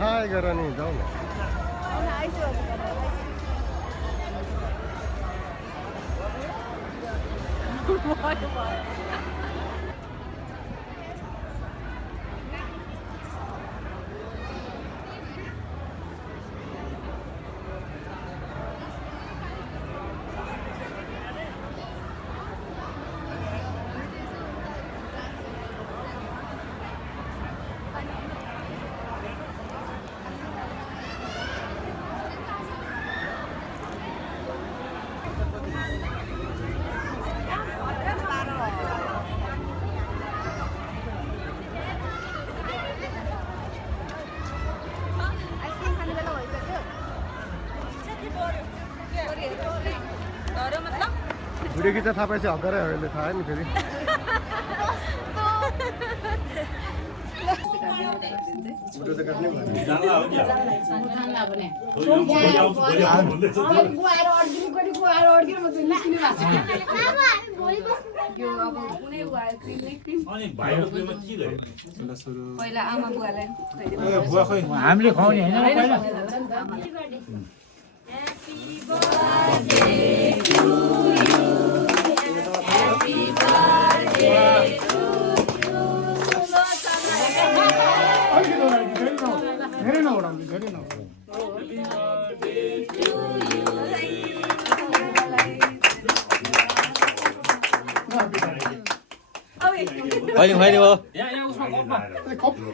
हाय गर नि जाऊ न भिडियो खिच्दा थाहा पाएपछि हग्गरै हो यसले थाहा नि फेरि भिडियो त काट्नै पहिला आमा बुवालाई हामीले खुवाउने होइन पहिला होइन होइन हो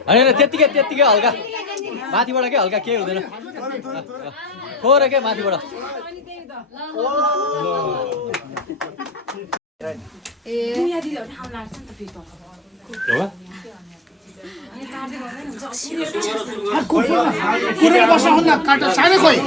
होइन त्यत्तिकै त्यत्तिकै हल्का माथिबाट के हल्का केही हुँदैन खोर के माथिबाट कुनै बस्न हुन्न काट्छ सानो खोइ